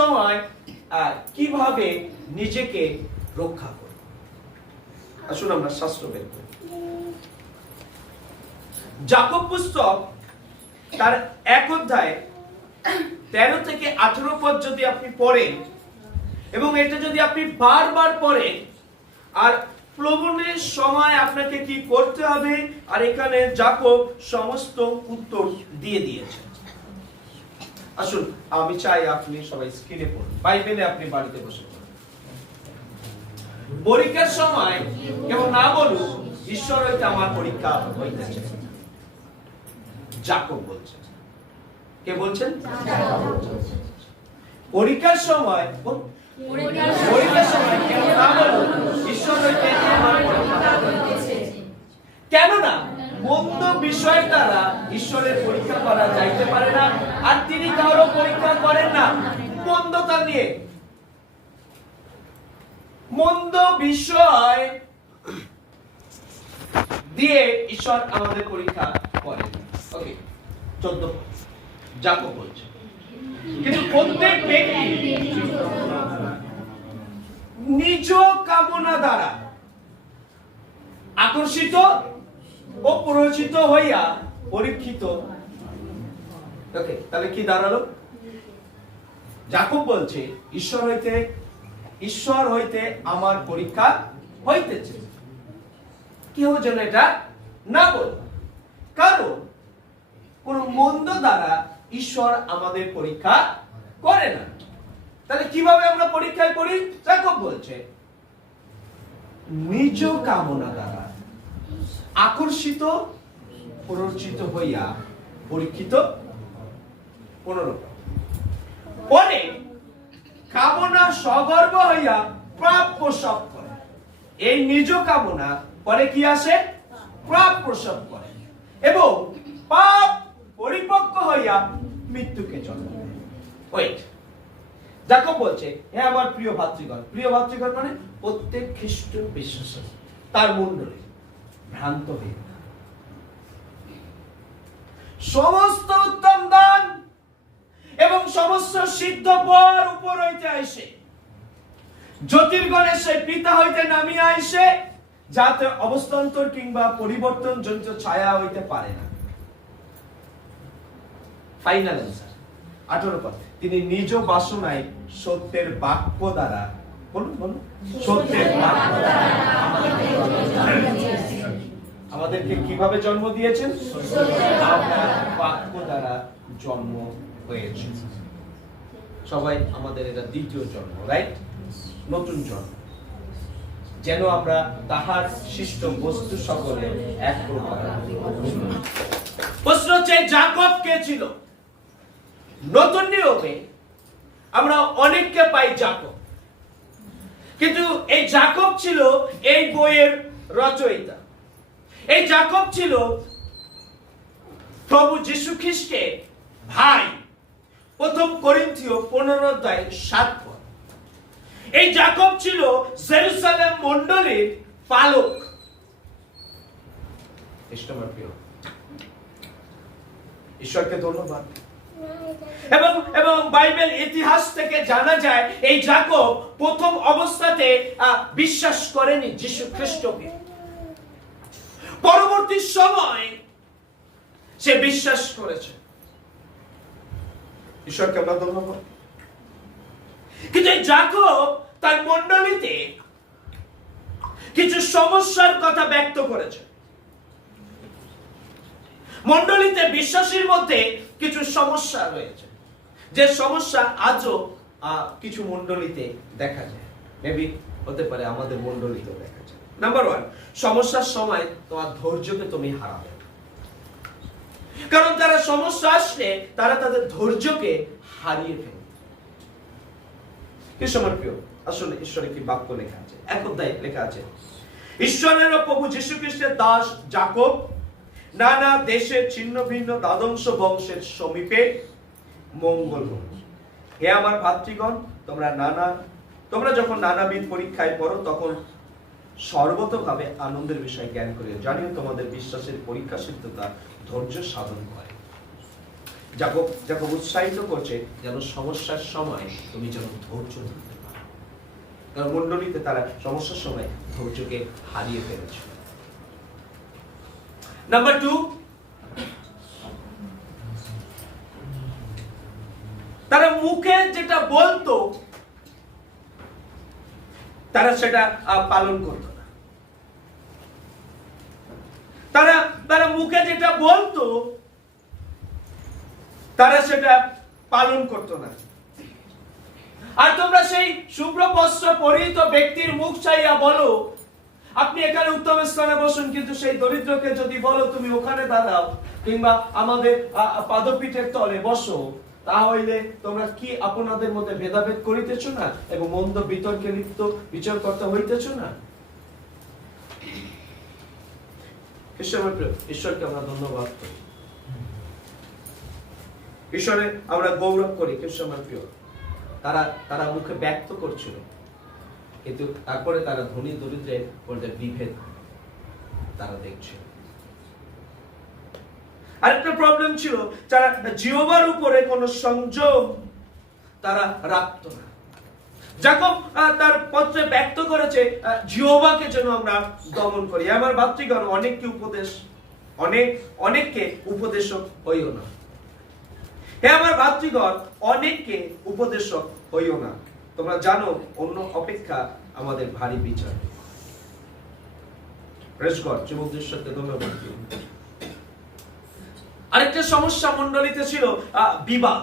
সময় কিভাবে নিজেকে রক্ষা করব। আসুন আমরা শাস্ত্র বের করি। যাকব পুস্তক তার 1 অধ্যায় 13 থেকে 18 পদ যদি আপনি পড়েন এবং এটা যদি আপনি বারবার পড়েন, আর প্রবণের সময় আপনাকে কি করতে হবে, আর এখানে যাকব সমস্ত উত্তর দিয়ে দিয়েছে। আসুন আমি চাই আপনি সবাই স্ক্রিনে পড়ুন, বাইবেলে আপনি বাড়িতে বসে পড়ুন। পরীক্ষার সময় কেউ না বলুন ঈশ্বর হইতে আমার পরীক্ষা হইতেছে। যাকব বলছে। কে বলছেন? পরীক্ষার সময় কেউ না বলুন ঈশ্বর হইতে আমার পরীক্ষা হইতেছে। কেননা মন্দ বিষয়ের দ্বারা ঈশ্বরের পরীক্ষা করা যাইতে পারে না, আর তিনি কারো পরীক্ষা করেন না মন্দতা নিয়ে। মন্দ বিষয় দিয়ে ঈশ্বর আমাদের পরীক্ষা করেন। ওকে, 14 যাকব বলছে, কিন্তু প্রত্যেক ব্যক্তি নিজ কামনা দ্বারা আকর্ষিত ও প্ররোচিত হইয়া পরীক্ষিত। ওকে, তাহলে কি দাঁড়ালো? যাকব বলছে ঈশ্বর হইতে আমার পরীক্ষা হইতেছে। কেউ যেন এটা না বলে, কারণ কোন মন্দ দ্বারা ঈশ্বর আমাদের পরীক্ষা করে না। তাহলে কিভাবে আমরা পরীক্ষায় পড়ি? যাকব বলছে নিজ কামনা দ্বারা আকর্ষিত প্ররোচিত হইয়া পরীক্ষিত। 15 পরে কামনা সগর্ব হইয়া পাপ প্রসব করে। এই নিজ কামনা পরে কি আসে? পাপ প্রসব করে, এবং পাপ পরিপক্ক হইয়া মৃত্যুকে জন্ম দেয়। ওয়েট, যাকব বলছে, হে আমার প্রিয় ভাতৃগণ, প্রিয় ভাতৃগণ মানে প্রত্যেক খ্রিস্ট বিশ্বাসী তার মণ্ডলী ভ্রান্ত হয়ে না। সমস্ত উত্তম দান এবং সমস্ত সিদ্ধ বর উপর হইতে আইসে, জ্যোতির্গণের সেই পিতা হইতে নামিয়া আইসে, যাতে অবস্থান্তর কিংবা পরিবর্তন জনিত ছায়া হইতে পারে না। ফাইনাল আনসার 18 পদ, তিনি নিজ বাসনায় সত্যের বাক্য দ্বারা, বলুন সত্যের বাক্য দ্বারা আমাদেরকে কিভাবে জন্ম দিয়েছেন? বাক্য দ্বারা জন্ম হয়েছে। সবাই আমাদের এটা দ্বিতীয় জন্ম, রাইট? নতুন জন্ম, যেন আমরা তাহার সৃষ্ট বস্তু সকলে এক প্রকার। প্রশ্ন হচ্ছে যাকব কে ছিল? নতুন নিয়মে আমরা অনেককে পাই যাকব, কিন্তু এই যাকব ছিল এই বইয়ের রচয়িতা। এই যাকব ছিল প্রভু যীশু খ্রিস্টের ভাই। 1 করিন্থীয় 15 অধ্যায় 7 পদ। এই যাকব ছিল জেরুজালেম মণ্ডলীর পালক। ঈশ্বরকে ধন্যবাদ। এবং বাইবেল ইতিহাস থেকে জানা যায় এই যাকব প্রথম অবস্থাতে বিশ্বাস করেনি যীশু খ্রিস্টকে। পরবর্তী সময় সে বিশ্বাস করেছে। ঈশ্বরকে আমরা ধন্যবাদ। কিন্তু এই যাকব তার মণ্ডলীতে কিছু সমস্যার কথা ব্যক্ত করেছে। মণ্ডলীতে বিশ্বাসীর মধ্যে কিছু সমস্যা রয়েছে, যে সমস্যা আজও কিছু মণ্ডলীতে দেখা যায়। মেবি হতে পারে আমাদের মণ্ডলীতেও দেখা যায়। নাম্বার 1, সমস্যার সময় তোমার ধৈর্যকে তুমি হারাবে। কারণ তারা সমস্যা আসলে তারা তাদের ধৈর্যকে হারিয়ে ফেলে। কি সময় প্রিয়, আসলে ঈশ্বরের কি বাক্য লেখা আছে? 1 অধ্যায় লেখা আছে, ঈশ্বরের ও প্রভু যীশু খ্রিস্টের দাস যাকব নানা দেশের ছিন্ন ভিন্ন দ্বাদংশ বংশের সমীপে মঙ্গল হোক। হে আমার ভাতৃগণ, তোমরা যখন নানাবিধ পরীক্ষায় পড়ো তখন সর্বতভাবে আনন্দের বিষয় জ্ঞান করিও, জানিও তোমাদের বিশ্বাসের পরীক্ষা সিদ্ধতা ধৈর্য সাধন করে। যাকে উৎসাহিত করছে যেন সমস্যার সময় তুমি যেন ধৈর্য ধরতে পারো, কারণ মণ্ডলীতে তারা সমস্যার সময় ধৈর্যকে হারিয়ে ফেলেছে। নাম্বার 2, তারা মুখে যেটা বলতো তারা সেটা পালন করত না। তারা মুখে যেটা বলতো তারা সেটা পালন করত না। আর তোমরা সেই শুভ্র বস্ত্র পরিহিত ব্যক্তির মুখ চাইয়া বলো, আপনি এখানে উত্তম স্থানে বসুন, কিন্তু সেই দরিদ্রকে যদি বলো তুমি ওখানে দাঁড়াও কিংবা আমাদের পাদপীঠের তলে বসো, তাহলে তোমরা কি আপনাদের মধ্যে ভেদাভেদ করিতেছ না এবং মন্দ বিতর্কে লিপ্ত বিচার করতে হইতেছ না? ঈশ্বরকে আমরা ধন্যবাদ করি, ঈশ্বরে আমরা গৌরব করি। খ্রিস্ট আমার প্রিয়, তারা মুখে ব্যক্ত করছিল, কিন্তু তারপরে তারা ধনী দরিদ্রের মধ্যে বিভেদ তারা দেখছে। আরেকটা প্রবলেম ছিল, যারা জিহ্বার উপরে কোনো সংযম তারা রাখত না। যাকব তার পত্রে ব্যক্ত করেছে জিহ্বাকে যেন আমরা দমন করি। আমার ভাতৃগণ, অনেককে উপদেশক হইও না। হে আমার ভাতৃগণ, অনেককে উপদেশক হইও না। তোমরা জানো অন্য অপেক্ষা আমাদের ভারী বিচার। প্রেজ গড, জীবদ্দৃশ্যকে ধন্যবাদ। আরেকটা সমস্যা মণ্ডলীতে ছিল বিবাদ।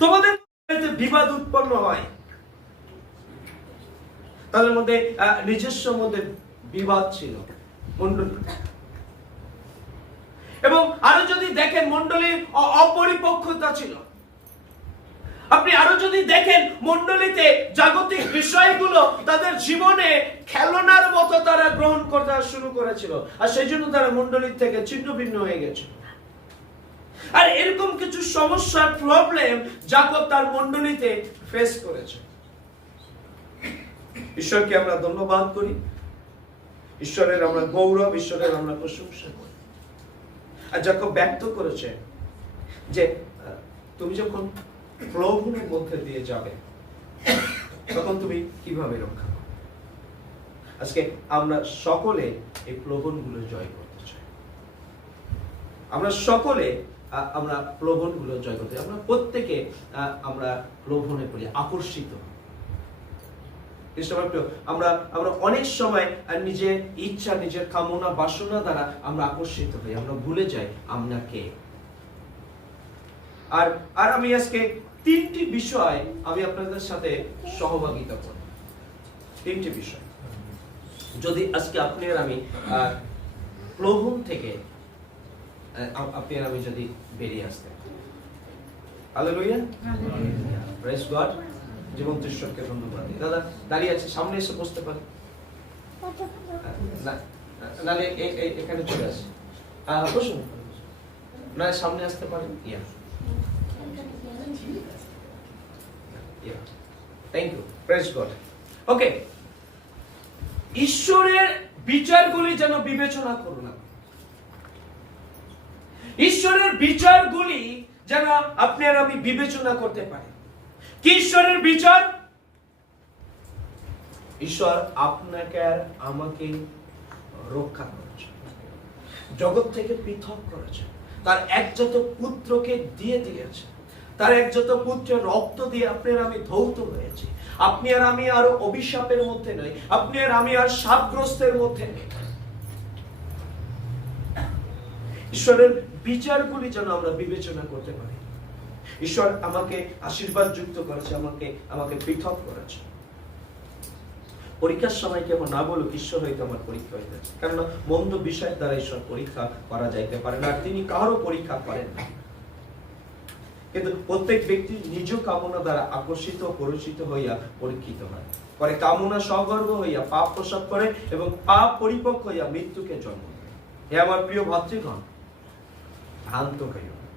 তোমাদের বিবাদ উৎপন্ন হয়, তাদের মধ্যে নিজস্ব মধ্যে বিবাদ ছিল মণ্ডলী। এবং আরো যদি দেখেন মণ্ডলীর অপরিপক্কতা ছিল। আপনি আরো যদি দেখেন মণ্ডলীতে জাগতিক বিষয়গুলো তাদের জীবনে খেলনার মতো তারা গ্রহণ করতে শুরু করেছিল, আর সেই জন্য তারা মণ্ডলীর থেকে ছিন্ন ভিন্ন হয়ে গেছে। আর এরকম কিছু সমস্যার প্রবলেম যাকব তার মণ্ডলীতে ফেস করেছে। ঈশ্বরকে আমরা ধন্যবাদ করি, ঈশ্বরের আমরা গৌরব, ঈশ্বরের আমরা প্রশংসা করি। আর যাকব ব্যক্ত করেছে যে তুমি যখন প্রলোভনের মধ্যে দিয়ে যাবে তখন তুমি কিভাবে রক্ষা পাবে। আজকে আমরা সকলে এই প্রলোভনগুলো জয় করতে চাই। আমরা সকলে আমরা প্রলোভনগুলো জয় করতে চাই। আমরা প্রত্যেকে আমরা প্রলোভনে পড়ি, আকর্ষিত। আমরা অনেক সময় নিজের ইচ্ছা, নিজের কামনা বাসনা দ্বারা আমরা আকর্ষিত হই, আমরা ভুলে যাই আমরা কে। আর আমি আজকে 3টি বিষয় আমি আপনাদের সাথে সহভাগিতা করব। 3টি বিষয় যদি আজকে আপনি আর আমি প্রলোভন থেকে আপনি আর আমি যদি বেরিয়ে আসতে। হালেলুয়া, প্রেজ গড, জীবন ঈশ্বরকে ধন্যবাদ। দাদা দাঁড়িয়ে আছে, সামনে এসে বসতে পারে, নালে এখানে চলে আসে। বসুন, না সামনে আসতে পারেন। Thank you, praise God. Okay, ঈশ্বরের বিচারগুলি যেন বিবেচনা করুন। ঈশ্বরের বিচারগুলি যেন আপনি আর আমি বিবেচনা করতে পারি। কি ঈশ্বরের বিচার? ঈশ্বর আপনাকে আর আমাকে রক্ষা করেছে, জগৎ থেকে পৃথক করেছে, তার একজাত পুত্রকে দিয়ে দিয়েছে। তার একজাত পুত্রের রক্ত দিয়ে আপনি আর আমি ধৌত হয়েছে। আপনি আর আমি আর অভিশাপের মধ্যে নই, আপনি আর আমি আর শাপগ্রস্তের মধ্যে নেই। ঈশ্বরের বিচারগুলি যেন আমরা বিবেচনা করতে পারি। ঈশ্বর আমাকে আশীর্বাদ যুক্ত করেছে, আমাকে পৃথক করেছে। পরীক্ষার সময় কেমন না বলুক, ঈশ্বর হয়তো আমার পরীক্ষা হয়ে যাচ্ছে, কেননা মন্দ বিষয়ের দ্বারা ঈশ্বর পরীক্ষা করা যাইতে পারে না, আর তিনি কারো পরীক্ষা করেন না। কিন্তু প্রত্যেক ব্যক্তি নিজ কামনা দ্বারা আকর্ষিত পরিচিত হইয়া পরীক্ষিত হয়, পরে কামনা সগর্ব হইয়া পাপ প্রসব করে এবং পাপ পরিপক্ক হইয়া মৃত্যুকে জন্ম দেয়। হে আমার প্রিয় ভাতৃগণ, ভ্রান্ত হইও না।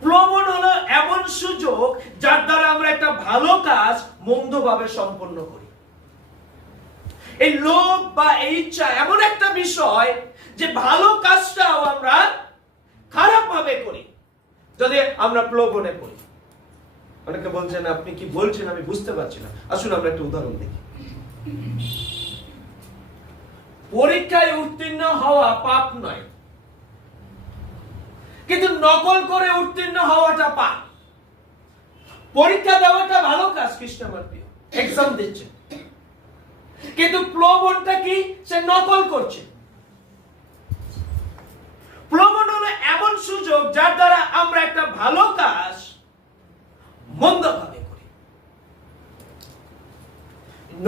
প্রলোভন হলো এমন সুযোগ যার দ্বারা আমরা একটা ভালো কাজ মন্দভাবে সম্পন্ন করি। এই লোভ বা এই ইচ্ছা এমন একটা বিষয় যে ভালো কাজটাও আমরা খারাপ ভাবে করি। যদি আমরা প্রলোভনে পড়ি। অনেকে বলছেন আপনি কি বলছেন আমি বুঝতে পারছি না। আসুন আমরা একটা উদাহরণ দেখি। পরীক্ষায় উত্তীর্ণ হওয়া পাপ নয়, কিন্তু নকল করে উত্তীর্ণ হওয়াটা পাপ। পরীক্ষা দেওয়াটা ভালো কাজ, কৃষ্ণ আমার প্রিয়, এক্সাম দিচ্ছে, কিন্তু প্রলোভনটা কি? সে নকল করছে। প্রলোভন হলো এমন সুযোগ যার দ্বারা আমরা একটা ভালো কাজ মন্দভাবে করি।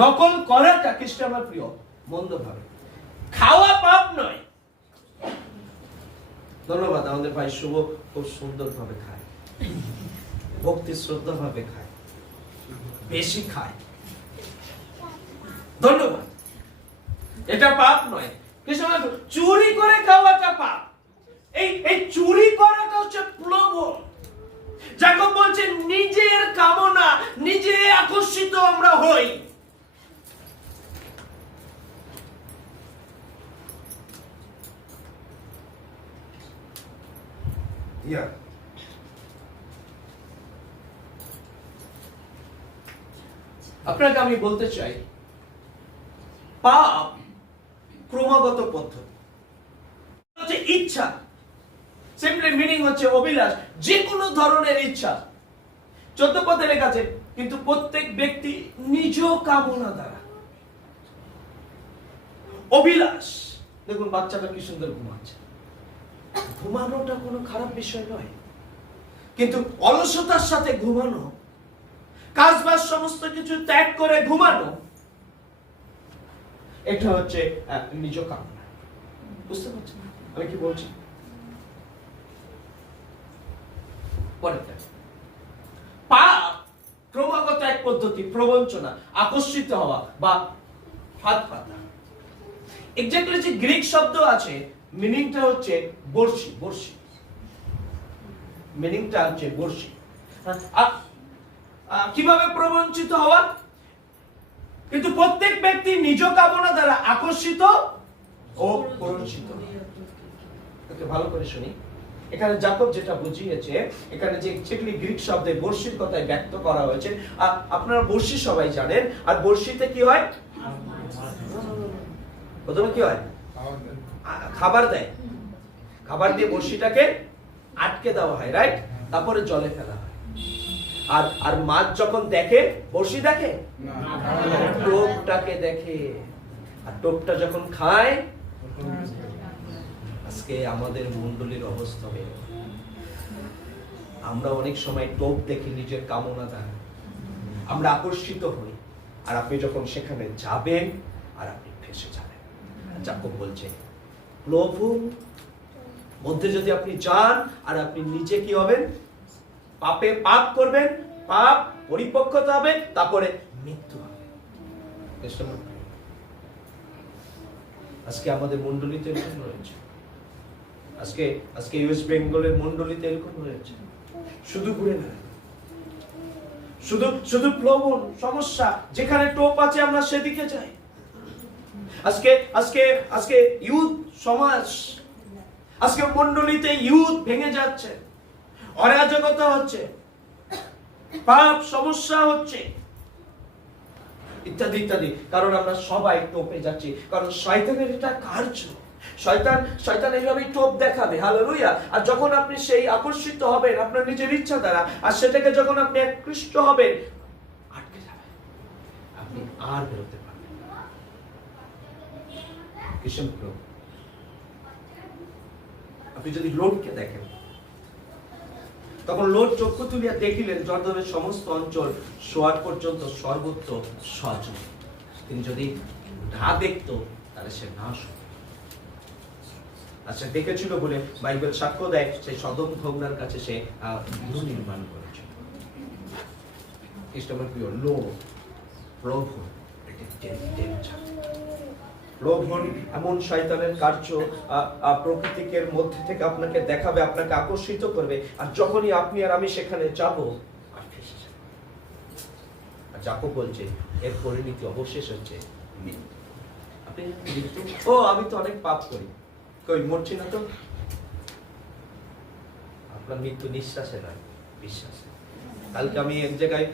নকল করাটা কৃষ্ণ আমার প্রিয় মন্দভাবে। খাওয়া পাপ নয়। ধন্যবাদ, আমাদের ভাই শুভ খুব সুন্দর ভাবে খায়, ভক্তি শ্রদ্ধা ভাবে খায়, বেশি খায়, ধন্যবাদ। এটা পাপ নয়। চুরি করে খাওয়াটা পাপ। এই চুরি করাটা হচ্ছে প্রলোভন। যাকব বলছে নিজের কামনা, নিজে আকর্ষিত আমরা হই। আপনাকে আমি বলতে চাই, পাপ ক্রমাগত পদ্ধতি, হচ্ছে ইচ্ছা। সিম্পলি মিনিং হচ্ছে অভিলাষ, যে কোনো ধরনের ইচ্ছা। 14 পদে লেখা আছে, কিন্তু প্রত্যেক ব্যক্তি নিজ কামনা দ্বারা অভিলাষ। দেখুন বাচ্চাটা কি সুন্দর ঘুমাচ্ছে। ঘুমানোটা কোনো খারাপ বিষয় নয়, কিন্তু অলসতার সাথে ঘুমানো, কাজবাজ সমস্ত কিছু ত্যাগ করে ঘুমানো, এটা হচ্ছে নিজ কামনা। বুঝতে পারছেন আমি কি বলছি? পাপ ক্রমাগত এক পদ্ধতি, প্রবঞ্চনা, আকর্ষিত হওয়া বা ফাঁদ পাতা। এক্স্যাক্টলি যে গ্রিক শব্দ আছে, মিনিংটা হচ্ছে বর্ষি। বর্ষি মিনিংটা হচ্ছে বর্ষি। কিভাবে প্রবঞ্চিত হওয়া? কিন্তু প্রত্যেক ব্যক্তি নিজ কামনা দ্বারা আকর্ষিত ও প্ররোচিত। ভালো করে শুনি, এখানে যাকব যেটা বুঝিয়েছে, এখানে যে এক্স্যাক্টলি গ্রিক শব্দে বর্ষির কথায় ব্যক্ত করা হয়েছে। আপনারা বর্ষি সবাই জানেন, আর বর্ষিতে কি হয়? প্রথমে কি হয়? খাবার দেয়। খাবার দিয়ে বর্ষিটাকে আটকে দেওয়া হয়, রাইট? তারপরে জলে ফেলা হয়। আর মাছ যখন দেখে, বর্ষি দেখে টোপটাকে দেখে, আর টোপটা যখন খায়। আজকে আমাদের মণ্ডলীর অবস্থা হয়ে, আমরা অনেক সময় টোপ দেখি নিজের কামনা দ্বারা, আমরা আকর্ষিত হই, আর আপনি যখন সেখানে যাবেন আর আপনি ফেসে যাবেন। যাকব বলছে প্রভুর মধ্যে যদি আপনি যান আর আপনি নিজে কি হবেন? পাপে পাপ করবেন, পাপ পরিপক্কতা হবে, তারপরে মৃত্যু হবে। আজকে আমাদের মণ্ডলীতে এরকম রয়েছে। আজকে ওয়েস্ট বেঙ্গলের মণ্ডলীতে এরকম রয়েছে। শুধু ঘুরে বেড়ায়, শুধু প্রলোভন, সমস্যা। যেখানে টোপ আছে আমরা সেদিকে যাই। আজকে ইউথ সমাজ, আজকে মণ্ডলীতে ইউথ ভেঙে যাচ্ছে, অরাজকতা হচ্ছে, পাপ সমস্যা হচ্ছে, ইত্যাদি ইত্যাদি। কারণ আমরা সবাই টোপে যাচ্ছি, কারণ শয়তানের এটা কার্য। শয়তান এইভাবেই টোপ দেখাবে। হালেলুয়া। আর যখন আপনি সেই আকর্ষিত হবেন আপনার নিজের ইচ্ছা দ্বারা, আর সেটাকে যখন আপনি আকৃষ্ট হবেন, আটকে যাবেন, আপনি আর বেরোতে পারবেন না। আপনি যদি লোটকে দেখেন, তখন লোট চক্ষু তুলিয়া দেখিলেন জর্দানের সমস্ত অঞ্চল শোয়ার পর্যন্ত সর্বত্র সজল। তিনি যদি না দেখতো তাহলে সে নাশ হতো। আচ্ছা, দেখেছিল বলে বাইবেল সাক্ষ্য দেয় সেই সদম গমরার কাছে সে গৃহ নির্মাণ করেছিল। খ্রিস্টানের প্রিয় লোভ, প্রলোভন, প্রলোভন এমন শয়তানের কার্য, প্রকৃতিকের মধ্যে থেকে আপনাকে দেখাবে, আপনাকে আকর্ষিত করবে, আর যখনই আপনি আর আমি সেখানে যাব, আর যাকব বলছে এর পরিণতি অবশেষ হচ্ছে মৃত্যু। আপনি মৃত্যু, আমি তো অনেক পাপ করি, কই মরছি না তো। আপনার মৃত্যু নিঃশ্বাসে নয়, বিশ্বাসে। কালকে আমি এক জায়গায়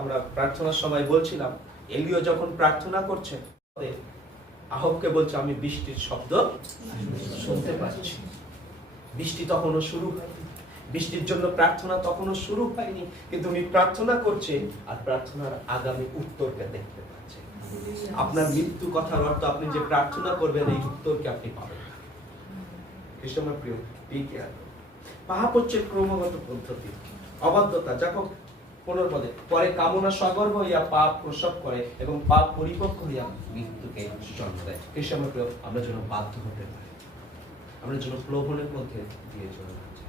আমরা প্রার্থনার সময় বলছিলাম, এলিও যখন প্রার্থনা করছে, আহবকে বলছে আমি বৃষ্টির শব্দ শুনতে পাচ্ছি। বৃষ্টি তখনও শুরু হয়নি, বৃষ্টির জন্য প্রার্থনা তখনও শুরু হয়নি, কিন্তু উনি প্রার্থনা করছে আর প্রার্থনার আগামী উত্তরকে দেখতে পাচ্ছেন। আপনার মৃত্যু কথার অর্থ আপনি যে প্রার্থনা করবেন এই উত্তরকে আপনি পাবেন। খ্রিস্টানের প্রিয়, পাপ হচ্ছে ক্রমাগত পদ্ধতি, অবাধ্যতা। যাকব 15 পদে, পরে কামনা সগর্ভ হইয়া পাপ প্রসব করে এবং পাপ পরিপক্ক হইয়া মৃত্যুকে জন্ম দেয়। খ্রিস্টানের প্রিয়, আমরা যেন বাধ্য হতে পারি, আমরা যেন প্রলোভনের মধ্যে দিয়ে চলে যাচ্ছি।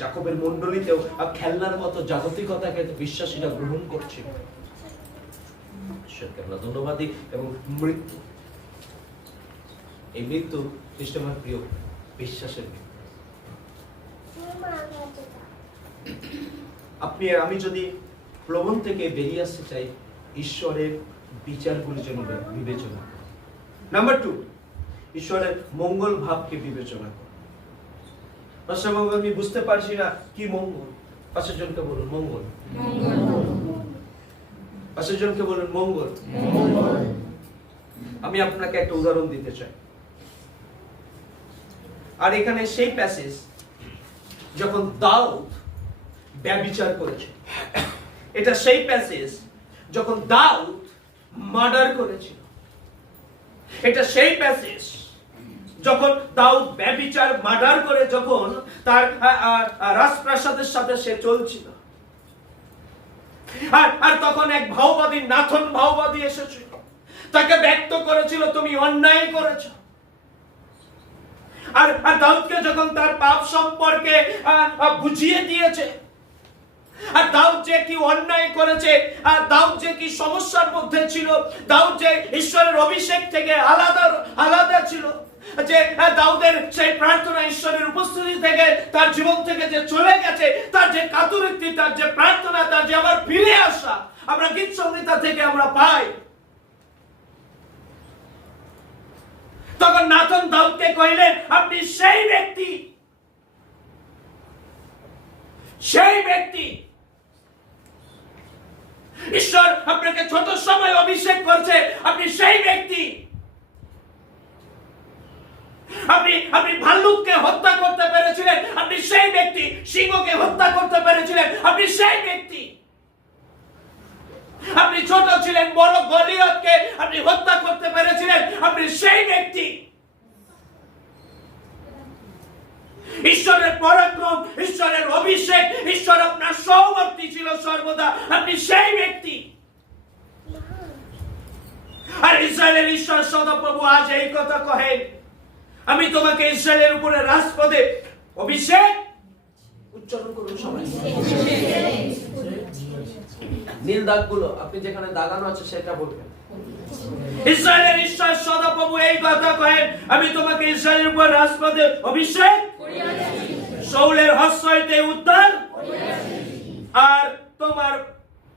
যাকবের মণ্ডলীতেও খেলনার মতো জাগতিকতাকে বিশ্বাসীরা গ্রহণ করছে। ঈশ্বরকে আমরা ধন্যবাদ দিই। এবং মৃত্যু, এই মৃত্যু খ্রিস্টানের প্রিয় বিশ্বাসের মৃত্যু। আপনি আমি যদি প্রলোভন থেকে বেরিয়ে আসতে চাই, ঈশ্বরের বিচারগুলি যেন বিবেচনা করি। নাম্বার 2, ঈশ্বরের মঙ্গল ভাবকে বিবেচনা করি। আমি বুঝতে পারছি না কি মঙ্গল। পাশের জনকে বলুন মঙ্গল। পাশের জনকে বলুন মঙ্গল। আমি আপনাকে একটা উদাহরণ দিতে চাই। আর এখানে সেই প্যাসেজ যখন দাউদ ব্যভিচার করেছে, এটা সেই প্যাসেজ যখন দাউদ মার্ডার করেছিল, এটা সেই প্যাসেজ যখন দাউদ ব্যভিচার মার্ডার করে যখন তার রাজপ্রাসাদের সাথে সে চলছিল, আর তখন এক ভাওবাদী, নাথন ভাওবাদী এসেছিল, তাকে ব্যক্ত করেছিল তুমি অন্যায় করেছো। আর দাউদকে যখন তার পাপ সম্পর্কে বুঝিয়ে দিয়েছে, আর দাউদ যে কি অন্যায় করেছে, আর দাউদ যে কি সমস্যার মধ্যে ছিল, দাউদ যে ঈশ্বরের অভিষেক থেকে আলাদা ছিল, যে দাউদের সেই প্রার্থনা ঈশ্বরের উপস্থিতি থেকে তার জীবন থেকে যে চলে গেছে, তার যে কাতুরীতি, তার যে প্রার্থনা, তার যে আবার ফিরে আসা আমরা গীত সংহিতা থেকে আমরা পাই। তখন নাথন দাউদকে কহিলেন আপনি সেই ব্যক্তি, ঈশ্বর আপনাকে ছোট সময় অভিষেক করছে, আপনি সেই ব্যক্তি। আপনি ভাল্লুককে হত্যা করতে পেরেছিলেন, আপনি সেই ব্যক্তি। সিংহকে হত্যা করতে পেরেছিলেন, আপনি সেই ব্যক্তি। আপনি ছোট ছিলেন, বড় গলিয়তকে আপনি হত্যা করতে পেরেছিলেন, আপনি সেই ব্যক্তি। ঈশ্বরের পরাক্রম, ঈশ্বরের অভিষেক, ঈশ্বর আপনার সহবর্তী ছিল সর্বদা, আপনি সেই ব্যক্তি। আর ইসরায়েলের ঈশ্বর সদাপ্রভু আজ এই কথা কহেন, আমি তোমাকে ইসরায়েলের উপরে রাজপদে অভিষেক, উচ্চারণ করুন সবাই, নীল দাগগুলো আপনি যেখানে দাগানো আছে সেটা বলবেন। ইসরায়েলের ঈশ্বর সদাপ্রভু এই কথা কহেন, আমি তোমাকে ইসরায়েলের উপর রাজপদে অভিষেক করিয়াছি, শাউলের হস্ত হইতে উদ্ধার করিয়াছি, আর তোমার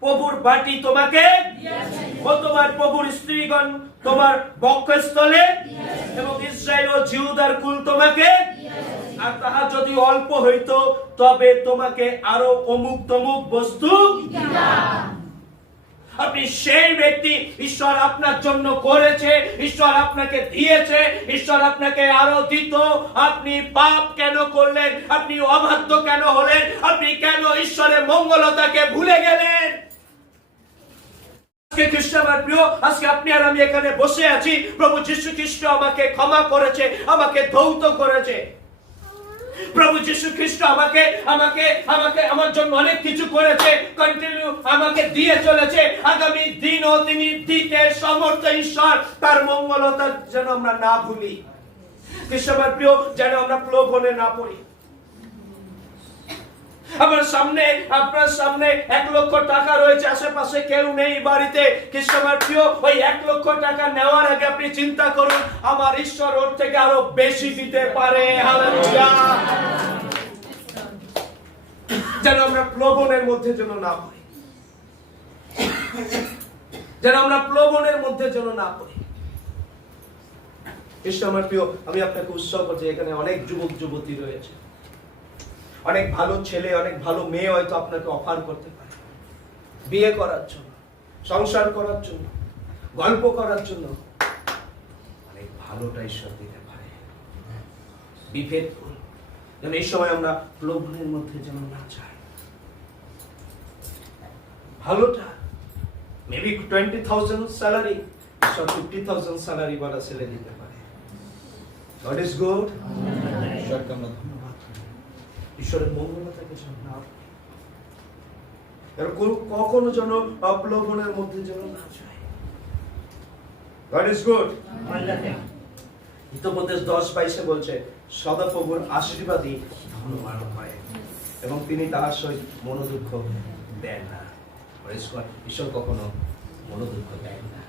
প্রভুর বাটি তোমাকে দিয়াছি, ও তোমার প্রভুর স্ত্রীগণ তোমার বক্ষস্থলে দিয়াছি, এবং ইসরায়েল ও জিহুদার কুল তোমাকে দিয়াছি, আর তাহা যদি অল্প হইতো তবে তোমাকে আরো অমুক তমুক বস্তু দিতাম। আপনি সেই ব্যক্তি, ঈশ্বর আপনার জন্য করেছে, ঈশ্বর আপনাকে দিয়েছে, ঈশ্বর আপনাকে আরো দিত। আপনি পাপ কেন করলেন? আপনি অবাধ্য কেন হলেন? আপনি কেন ঈশ্বরের মঙ্গলতাকে ভুলে গেলেন? আজকে খ্রিস্টানের প্রিয়, আজকে আপনি আর আমি এখানে বসে আছি, প্রভু যিশু খ্রিস্ট আমাকে ক্ষমা করেছে, আমাকে ধৌত করেছে। প্রভু যিশু খ্রিস্ট আমার জন্য অনেক কিছু করেছে, কন্টিনিউ আমাকে দিয়ে চলেছে, আগামী দিনও তিনি দিতে সমর্থ ঈশ্বর। তার মঙ্গলতা যেন আমরা না ভুলি, খ্রিস্টানের প্রিয়, যেন আমরা প্রলোভনে না পড়ি। আমার সামনে, আপনার সামনে 1 লক্ষ টাকা রয়েছে, আশেপাশে কেউ নেই বাড়িতে। খ্রিস্টানের প্রিয়, ওই 1 লক্ষ টাকা নেওয়ার আগে আপনি চিন্তা করুন, আমার ঈশ্বর ওর থেকে আরো বেশি দিতে পারে। হালেলুয়া। যেন আমরা প্রলোভনের মধ্যে যেন না পড়ি, যেন আমরা প্রলোভনের মধ্যে যেন না পড়ি। খ্রিস্টানের প্রিয়, আমি আপনাকে উৎসাহ করছি, এখানে অনেক যুবক যুবতী রয়েছে, অনেক ভালো ছেলে, অনেক ভালো মেয়ে হয়তো আপনাকে অফার করতে পারে বিয়ে করার জন্য, সংসার করার জন্য, গল্প করার জন্য। অনেক ভালোটা ঈশ্বর দিতে পারে। বিভেদফুল। যেন এই সময় আমরা প্রলোভনের মধ্যে যেন না যাই। ভালোটা মেবি 20,000 স্যালারি, ঈশ্বর 50,000 স্যালারি বালা ছেলে দিতে পারে। God is good. ঈশ্বরকে আমরা ধন্যবাদ করি। ঈশ্বরের মঙ্গলতাকে যেন না কখনো যেন প্রলোভনের মধ্যে যেন না যায়। God is good. হিতোপদেশ 10:22 বলছে, সদাপ্রভুর আশীর্বাদই ধনবান হয় এবং তিনি তাহার সহিত মনোদুঃখ দেন না। Praise God. ঈশ্বর কখনো মনোদুঃখ দেন না।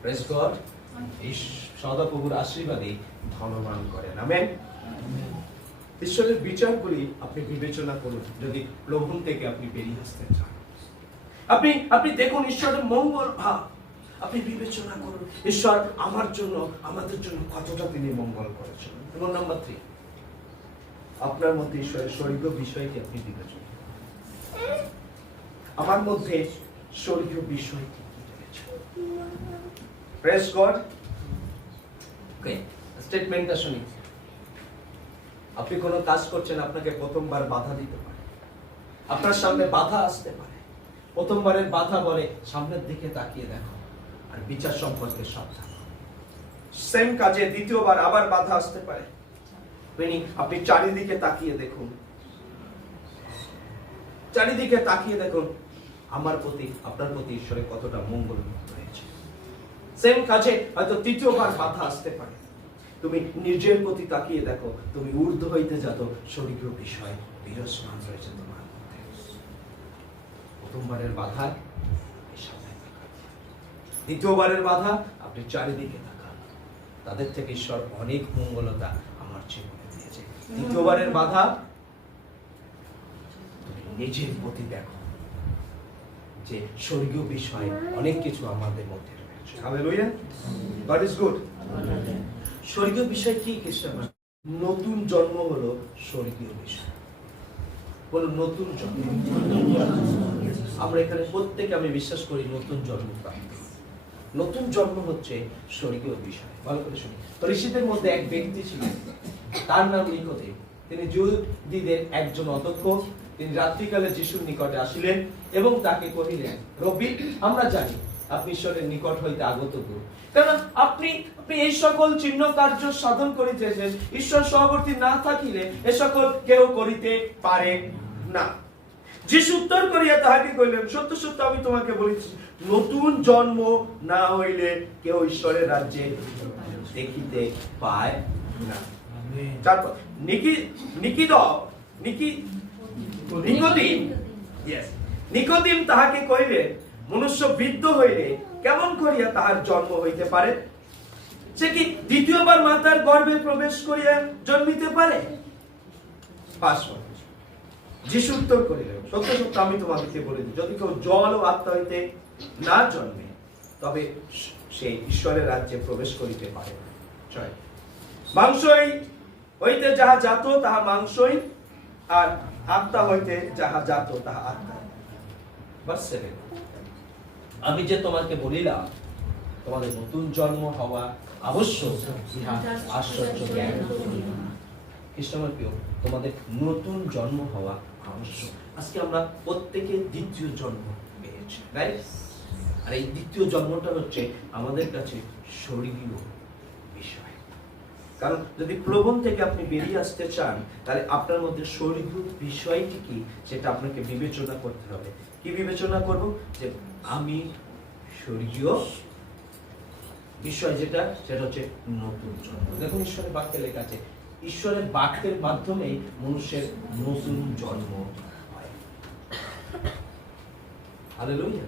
Praise God. এই সদাপ্রভুর আশীর্বাদই ধনবান করেন। আমেন। ঈশ্বরের বিচারগুলি আপনি বিবেচনা করুন যদি প্রলোভন থেকে আপনি বেরিয়ে আসতে চান। আপনি দেখুন ঈশ্বরের মঙ্গল ভাব, আপনি বিবেচনা করুন ঈশ্বর আমার জন্য, আমাদের জন্য কতটা তিনি মঙ্গল করেছেন। এবং নাম্বার 3, আপনার মধ্যে ঈশ্বরের স্বর্গীয় বিষয়টি আপনি বিবেচনা করুন। আমার মধ্যে স্বর্গীয় বিষয়টি কি রয়েছে? Praise God. ওকে, স্টেটমেন্টটা শুনি। আপনি কোনো কাজ করছেন, আপনাকে প্রথমবার বাধা দিতে পারে, আপনার সামনে বাধা আসতে পারে। প্রথমবারের বাধা বলে সামনের দিকে তাকিয়ে দেখো আর বিচার সম্পর্কে সাবধান। সেম কাজে দ্বিতীয়বার আবার বাধা আসতে পারে, আপনি চারিদিকে তাকিয়ে দেখুন, চারিদিকে তাকিয়ে দেখুন আমার প্রতি, আপনার প্রতি ঈশ্বরের কতটা মঙ্গল রয়েছে। সেম কাজে হয়তো তৃতীয়বার বাধা আসতে পারে, তুমি নিজের প্রতি তাকিয়ে দেখো, তুমি ঊর্ধ্ব হইতে যাত স্বর্গীয় বিষয় বিরাজমান রয়েছে তোমার মধ্যে। প্রথমবারের বাধা দ্বিতীয়বারের বাধা, আপনি চারিদিকে তাকান, তাদের থেকে ঈশ্বর অনেক মঙ্গলতা আমার জীবনে দিয়েছে। দ্বিতীয়বারের বাধা, তুমি নিজের প্রতি দেখো যে স্বর্গীয় বিষয় অনেক কিছু আমাদের মধ্যে রয়েছে। Hallelujah, god is good. স্বর্গীয় বিষয় কি খ্রিস্টান? নতুন জন্ম হলো স্বর্গীয় বিষয়। বলো নতুন জন্ম। আমরা এখানে প্রত্যেকে, আমি বিশ্বাস করি নতুন জন্ম প্রাপ্ত। নতুন জন্ম হচ্ছে স্বর্গীয় বিষয়। ভালো করে শুনি। তো ঋষিদের মধ্যে এক ব্যক্তি ছিলেন, তার নাম নিকোদেম। তিনি জিউসদের একজন অধ্যক্ষ। তিনি রাত্রিকালে যিশুর নিকটে আসিলেন এবং তাকে কহিলেন, রব্বি, আমরা জানি আপনি ঈশ্বরের নিকট হইতে আগত গুরু, কারণ আপনি এই সকল চিহ্ন কার্য সাধন করিতেছেন, ঈশ্বর সহবর্তী না থাকিলে এ সকল কেউ করিতে পারে না। যিশু উত্তর করিয়া তাহাকে কহিলেন, সত্য সত্য আমি তোমাকে বলিতেছি, নতুন জন্ম না হইলে কেউ ঈশ্বরের রাজ্যে দেখিতে পায় না। তারপর নিকোদিম তাহাকে কহিলেন, মনুষ্য বৃদ্ধ হইলে কেমন করিয়া তাহার জন্ম হইতে পারে? সে কি দ্বিতীয়বার মাতার গর্ভে প্রবেশ করিয়া জন্মিতে পারে? যিশু উত্তর করিলেন, সত্য সত্য আমি তোমাদেরকে বলি, যদি কেউ জল ও আত্মা হইতে না জন্মে তবে সে ঈশ্বরের রাজ্যে প্রবেশ করিতে পারে না। মাংসই হইতে যাহা জাত তাহা মাংসই, আর আত্মা হইতে যাহা জাত তাহা আত্মা। আমি যে তোমাকে বলিলাম তোমাদের নতুন জন্ম হওয়া আবশ্যক, ইহা আশ্চর্য জ্ঞান খ্রিস্টানের প্রিয়, তোমাদের নতুন জন্ম হওয়া আবশ্যক। আজকে আমরা প্রত্যেকে দ্বিতীয় জন্ম পেয়েছি, রাইট? আর এই দ্বিতীয় জন্মটা হচ্ছে আমাদের কাছে স্বর্গীয় বিষয়। কারণ যদি প্রলোভন থেকে আপনি বেরিয়ে আসতে চান, তাহলে আপনার মধ্যে স্বর্গীয় বিষয়টি কি সেটা আপনাকে বিবেচনা করতে হবে। কি বিবেচনা করব? যে আমি স্বর্গীয় বিষয় যেটা, সেটা হচ্ছে নতুন জন্ম। দেখুন ঈশ্বরের বাক্যে লেখা আছে, ঈশ্বরের বাক্যের মাধ্যমে মানুষের নতুন জন্ম হয়। হালেলুয়া।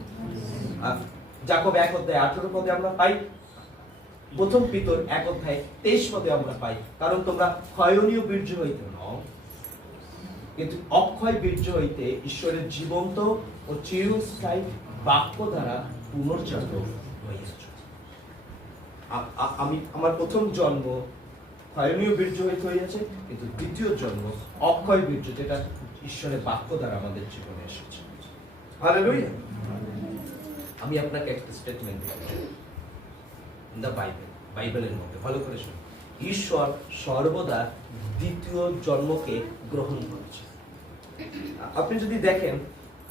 যাকব 1:18 পদে আমরা পাই, প্রথম পিতর 1:23 পদে আমরা পাই, কারণ তোমরা ক্ষয়নীয় বীর্য হইতে নও, কিন্তু অক্ষয় বীর্য হইতে ঈশ্বরের জীবন্ত ও চিরস্থায়ী বাক্য দ্বারা পুনর্জাত হইয়াছ। আমি আমার প্রথম জন্ম ক্ষয়নীয় বীর্য হইতে হইয়াছে, কিন্তু দ্বিতীয় জন্ম অক্ষয় বীর্য, যেটা ঈশ্বরের বাক্য দ্বারা আমাদের জীবনে এসেছে। হালেলুয়া। আমি আপনাকে একটা স্টেটমেন্ট দিচ্ছি, দ্য বাইবেলের মধ্যে ভালো করে শুনুন। ঈশ্বর সর্বদা দ্বিতীয় জন্মকে গ্রহণ করেছে। আপনি যদি দেখেন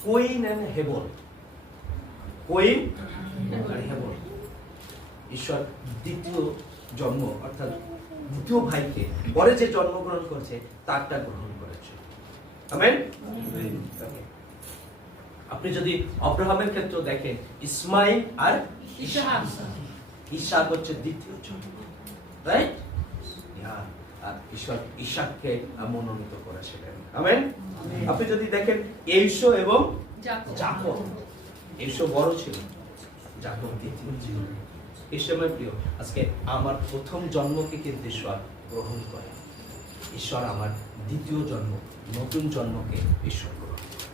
কোইন এন্ড হেবন, কোইন আর হেবন, ঈশ্বর দ্বিতীয় জন্ম অর্থাৎ দ্বিতীয় ভাইকে পরে যে জন্মগ্রহণ করেছে তারটা গ্রহণ করেছে। আমেন। আপনি যদি আব্রাহামের ক্ষেত্রে দেখেন, ইসমাইল আর ইসাক হচ্ছে দ্বিতীয় জন্ম, রাইট? আর ঈশ্বর ইসাককে মনোনীত করেছিলেন। আমেন। আপনি যদি দেখেন এসো এবং যাকব, এসো বড় ছিল, যাকব দ্বিতীয় ছিল। ঈশ্বরের প্রিয়, আজকে আমার প্রথম জন্মকে কিন্তু ঈশ্বর গ্রহণ করে। ঈশ্বর আমার দ্বিতীয় জন্ম, নতুন জন্মকে ঈশ্বর গ্রহণ করে।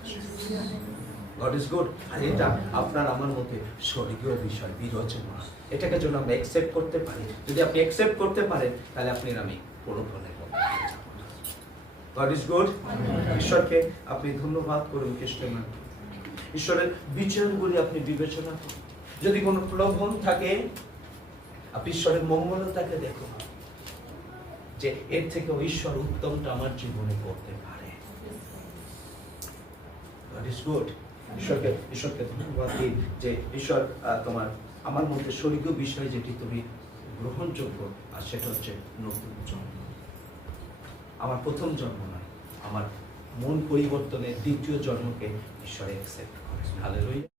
God is good. আর এটা আপনার আমার মধ্যে স্বর্গীয় বিষয়, বিরোচনা। এটাকে যেন আমরা অ্যাকসেপ্ট করতে পারি। যদি আপনি অ্যাকসেপ্ট করতে পারেন, তাহলে আপনি আমি কোনো ফলে গড ইজ গুড। ঈশ্বরকে আপনি ধন্যবাদ করুন। খ্রিস্টান ঈশ্বরের বিচারগুলি আপনি বিবেচনা করুন। যদি কোনো প্রলোভন থাকে, আপনি ঈশ্বরের মঙ্গলতাকে দেখুন, যে এর থেকে ঈশ্বর উত্তমটা আমার জীবনে করতে পারে। God is good. ঈশ্বরকে ধন্যবাদ দিন যে ঈশ্বর তোমার আমার মধ্যে স্বর্গীয় বিষয় যেটি তুমি গ্রহণযোগ্য, আর সেটা হচ্ছে নতুন জন্ম। আমার প্রথম জন্ম নয়, আমার মন পরিবর্তনের দ্বিতীয় জন্মকে ঈশ্বর অ্যাকসেপ্ট করে। হালেলুয়া।